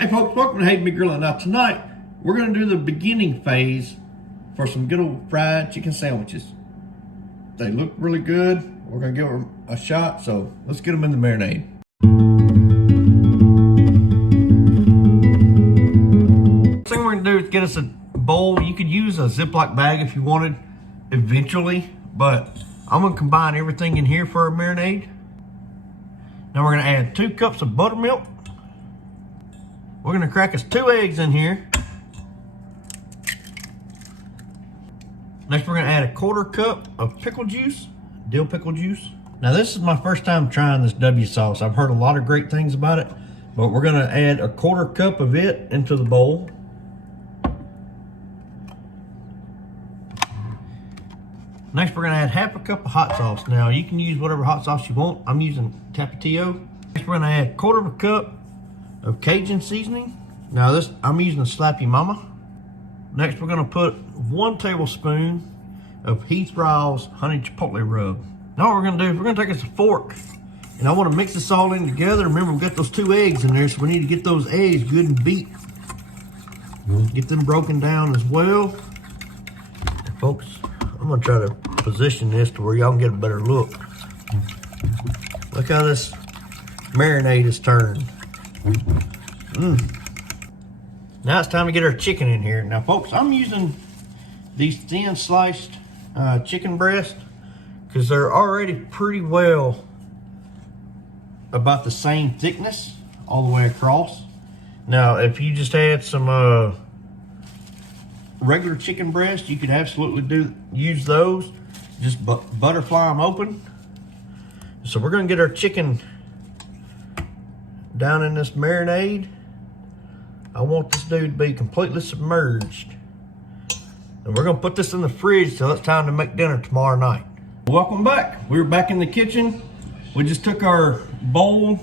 Hey folks, welcome to Hey Me Grill. Now tonight, we're gonna do the beginning phase for some good old fried chicken sandwiches. They look really good. We're gonna give them a shot, so let's get them in the marinade. First thing we're gonna do is get us a bowl. You could use a Ziploc bag if you wanted eventually, but I'm gonna combine everything in here for our marinade. Now we're gonna add 2 cups of buttermilk. We're gonna crack us 2 eggs in here. Next we're gonna add a 1/4 cup of pickle juice, dill pickle juice. Now this is my first time trying this W sauce. I've heard a lot of great things about it, but we're gonna add a 1/4 cup of it into the bowl. Next we're gonna add 1/2 cup of hot sauce. Now you can use whatever hot sauce you want. I'm using Tapatio. Next we're gonna add 1/4 cup of Cajun seasoning. Now this, I'm using a Slappy Mama. Next we're gonna put 1 tablespoon of Heath Riles Honey Chipotle rub. Now what we're gonna do is we're gonna take us a fork, and I wanna mix this all in together. Remember, we've got those 2 eggs in there, so we need to get those eggs good and beat. Get them broken down as well. And folks, I'm gonna try to position this to where y'all can get a better look. Look how this marinade is turned. Now it's time to get our chicken in here. Now folks, I'm using these thin sliced chicken breast because they're already pretty well about the same thickness all the way across. Now if you just had some regular chicken breast, you could absolutely use those. Just butterfly them open. So we're gonna get our chicken down in this marinade. I want this dude to be completely submerged. And we're gonna put this in the fridge till it's time to make dinner tomorrow night. Welcome back. We're back in the kitchen. We just took our bowl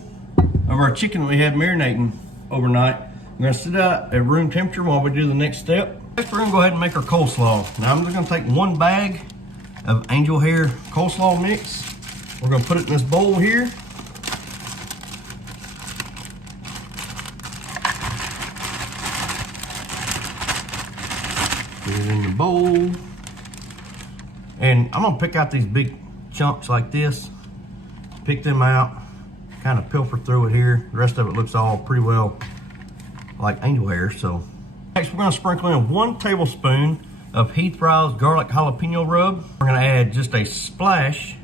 of our chicken that we had marinating overnight. We're gonna sit out at room temperature while we do the next step. Next, we're gonna go ahead and make our coleslaw. Now I'm just gonna take 1 bag of angel hair coleslaw mix. We're gonna put it in this bowl here. Put it in the bowl. And I'm gonna pick out these big chunks like this. Pick them out, kind of pilfer through it here. The rest of it looks all pretty well like angel hair, so. Next, we're gonna sprinkle in 1 tablespoon of Heath Riles garlic jalapeno rub. We're gonna add just a splash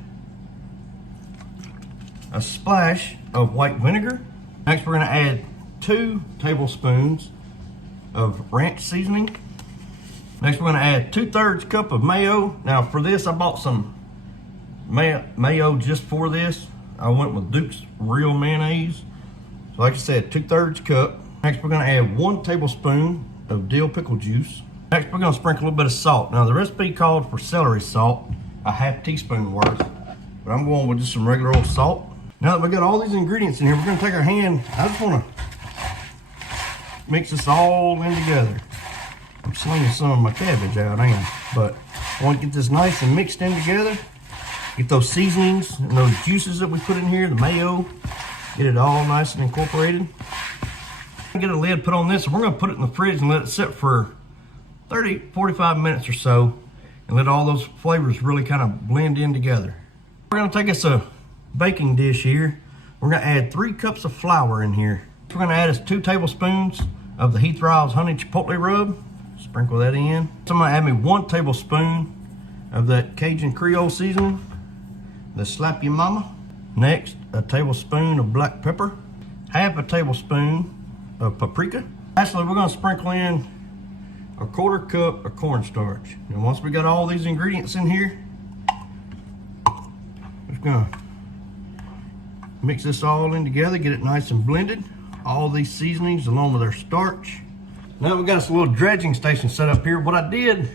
of white vinegar. Next, we're gonna add 2 tablespoons of ranch seasoning. Next, we're gonna add 2/3 cup of mayo. Now for this, I bought some mayo just for this. I went with Duke's Real Mayonnaise. So like I said, 2/3 cup. Next, we're gonna add 1 tablespoon of dill pickle juice. Next, we're gonna sprinkle a little bit of salt. Now the recipe called for celery salt, a 1/2 teaspoon worth, but I'm going with just some regular old salt. Now that we got all these ingredients in here, we're gonna take our hand. I just wanna mix this all in together. I'm slinging some of my cabbage out, but I want to get this nice and mixed in together. Get those seasonings and those juices that we put in here, the mayo, get it all nice and incorporated. Get a lid put on this, and we're gonna put it in the fridge and let it sit for 30, 45 minutes or so, and let all those flavors really kind of blend in together. We're gonna take us a baking dish here. We're gonna add 3 cups of flour in here. We're gonna add us 2 tablespoons of the Heath Riles Honey Chipotle rub. Sprinkle that in. So I'm gonna add me 1 tablespoon of that Cajun Creole seasoning, the Slappy Mama. Next, a tablespoon of black pepper, 1/2 tablespoon of paprika. Lastly, we're gonna sprinkle in a 1/4 cup of cornstarch. And once we got all these ingredients in here, we're just gonna mix this all in together, get it nice and blended. All these seasonings along with our starch. Now we got us a little dredging station set up here. What I did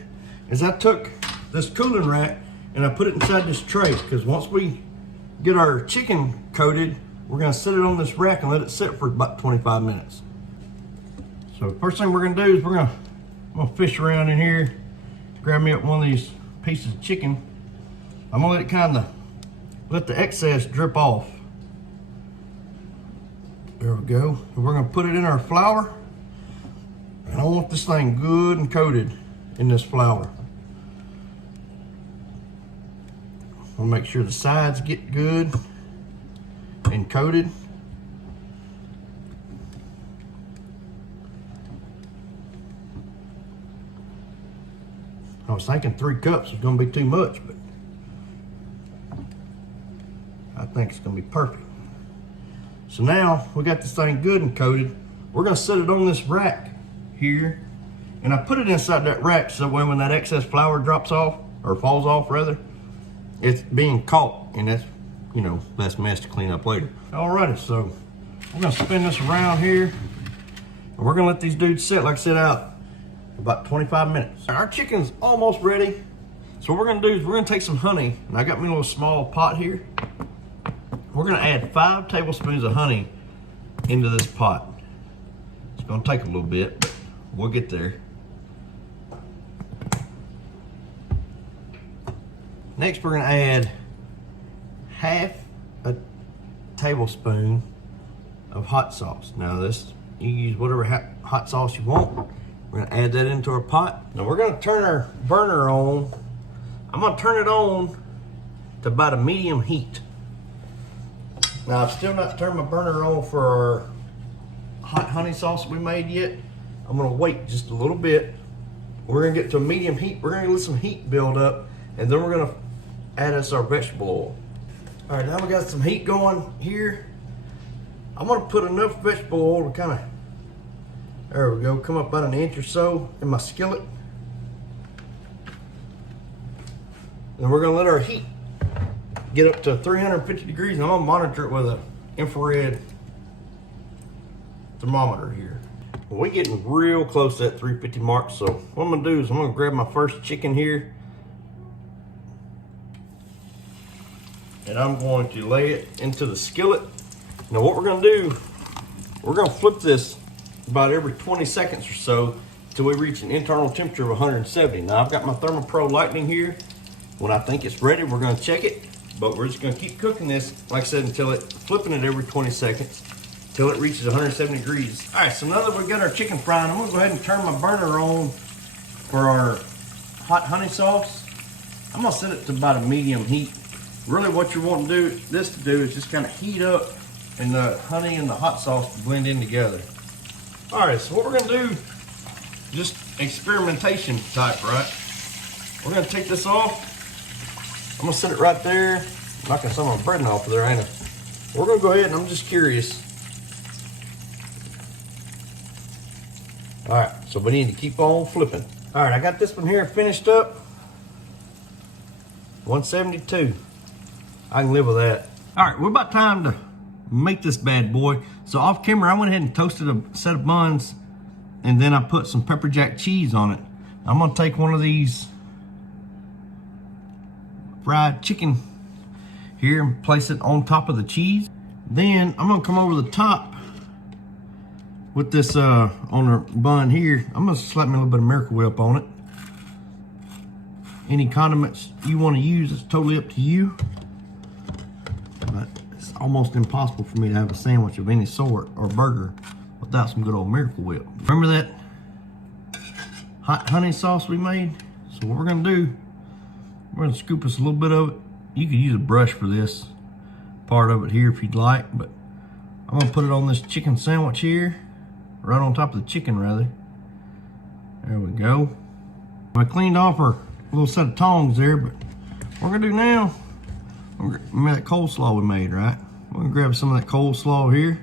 is I took this cooling rack and I put it inside this tray, because once we get our chicken coated, we're gonna set it on this rack and let it sit for about 25 minutes. So first thing we're gonna do is I'm gonna fish around in here, grab me up one of these pieces of chicken. I'm gonna let it let the excess drip off. There we go. We're gonna put it in our flour. And I want this thing good and coated in this flour. We'll make sure the sides get good and coated. I was thinking 3 cups was gonna be too much, but I think it's gonna be perfect. So now we got this thing good and coated. We're gonna set it on this rack here. And I put it inside that rack so when that excess flour drops off, or falls off rather, it's being caught, and that's, you know, less mess to clean up later. Alrighty, so we're gonna spin this around here, and we're gonna let these dudes sit, like I said, out about 25 minutes. Our chicken's almost ready. So what we're gonna do is we're gonna take some honey, and I got me a little small pot here. We're gonna add 5 tablespoons of honey into this pot. It's gonna take a little bit, but we'll get there. Next, we're gonna add half a tablespoon of hot sauce. Now this, you use whatever hot sauce you want. We're gonna add that into our pot. Now we're gonna turn our burner on. I'm gonna turn it on to about a medium heat. Now I've still not turned my burner on for our hot honey sauce we made yet. I'm gonna wait just a little bit. We're gonna get to a medium heat. We're gonna let some heat build up, and then we're gonna add us our vegetable oil. All right, now we got some heat going here. I'm gonna put enough vegetable oil to kind of, there we go, come up about an inch or so in my skillet. And we're gonna let our heat get up to 350 degrees, and I'm gonna monitor it with an infrared thermometer here. We're getting real close to that 350 mark, so what I'm gonna do is I'm gonna grab my first chicken here, and I'm going to lay it into the skillet. Now what we're gonna do, we're gonna flip this about every 20 seconds or so till we reach an internal temperature of 170. Now I've got my ThermoPro Lightning here. When I think it's ready, we're gonna check it, but we're just gonna keep cooking this, like I said, until flipping it every 20 seconds, till it reaches 170 degrees. All right, so now that we've got our chicken frying, I'm gonna go ahead and turn my burner on for our hot honey sauce. I'm gonna set it to about a medium heat. Really what you want to do is just kind of heat up, and the honey and the hot sauce blend in together. All right, so what we're gonna do, just experimentation type, right? We're gonna take this off. I'm gonna set it right there. I'm knocking some of my bread off of there, ain't I? We're gonna go ahead, and I'm just curious. All right, so we need to keep on flipping. All right, I got this one here finished up. 172. I can live with that. All right, we're about time to make this bad boy. So off camera, I went ahead and toasted a set of buns, and then I put some pepper jack cheese on it. I'm gonna take one of these fried chicken here and place it on top of the cheese. Then I'm gonna come over the top with this on the bun here. I'm gonna slap me a little bit of Miracle Whip on it. Any condiments you want to use, it's totally up to you. But it's almost impossible for me to have a sandwich of any sort or burger without some good old Miracle Whip. Remember that hot honey sauce we made? So what we're gonna do, we're gonna scoop us a little bit of it. You could use a brush for this part of it here if you'd like, but I'm gonna put it on this chicken sandwich here, right on top of the chicken rather. There we go. I cleaned off our little set of tongs there, but what we're gonna do now, remember that coleslaw we made, right? We're gonna grab some of that coleslaw here.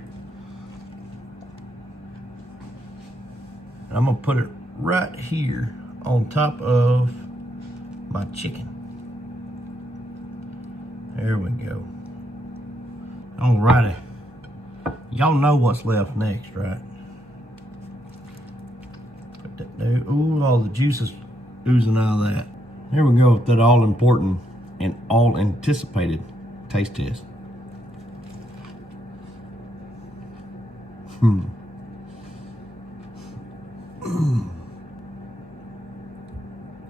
And I'm gonna put it right here on top of my chicken. There we go. Alrighty. Y'all know what's left next, right? Put that there. Ooh, all the juices oozing out of that. Here we go with that all important and all anticipated taste test.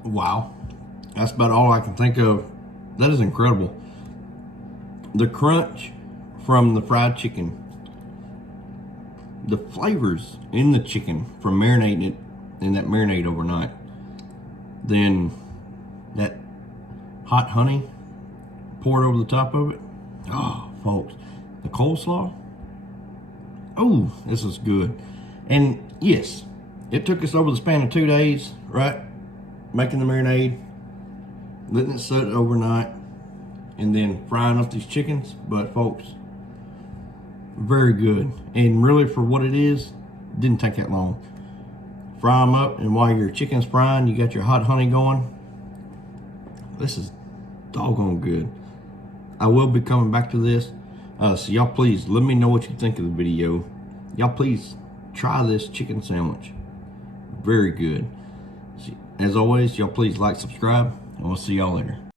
Wow. That's about all I can think of. That is incredible. The crunch from the fried chicken the flavors in the chicken from marinating it in that marinade overnight. Then that hot honey poured over the top of it. Oh, folks, the coleslaw. Oh, this is good. And yes, it took us over the span of 2 days, right? Making the marinade, letting it sit overnight, and then frying up these chickens. But folks, very good. And really, for what it is, didn't take that long. Fry them up, and while your chicken's frying, you got your hot honey going. This is doggone good. I will be coming back to this. So y'all please let me know what you think of the video. Y'all please try this chicken sandwich. Very good. As always, y'all please like, subscribe, and we'll see y'all later.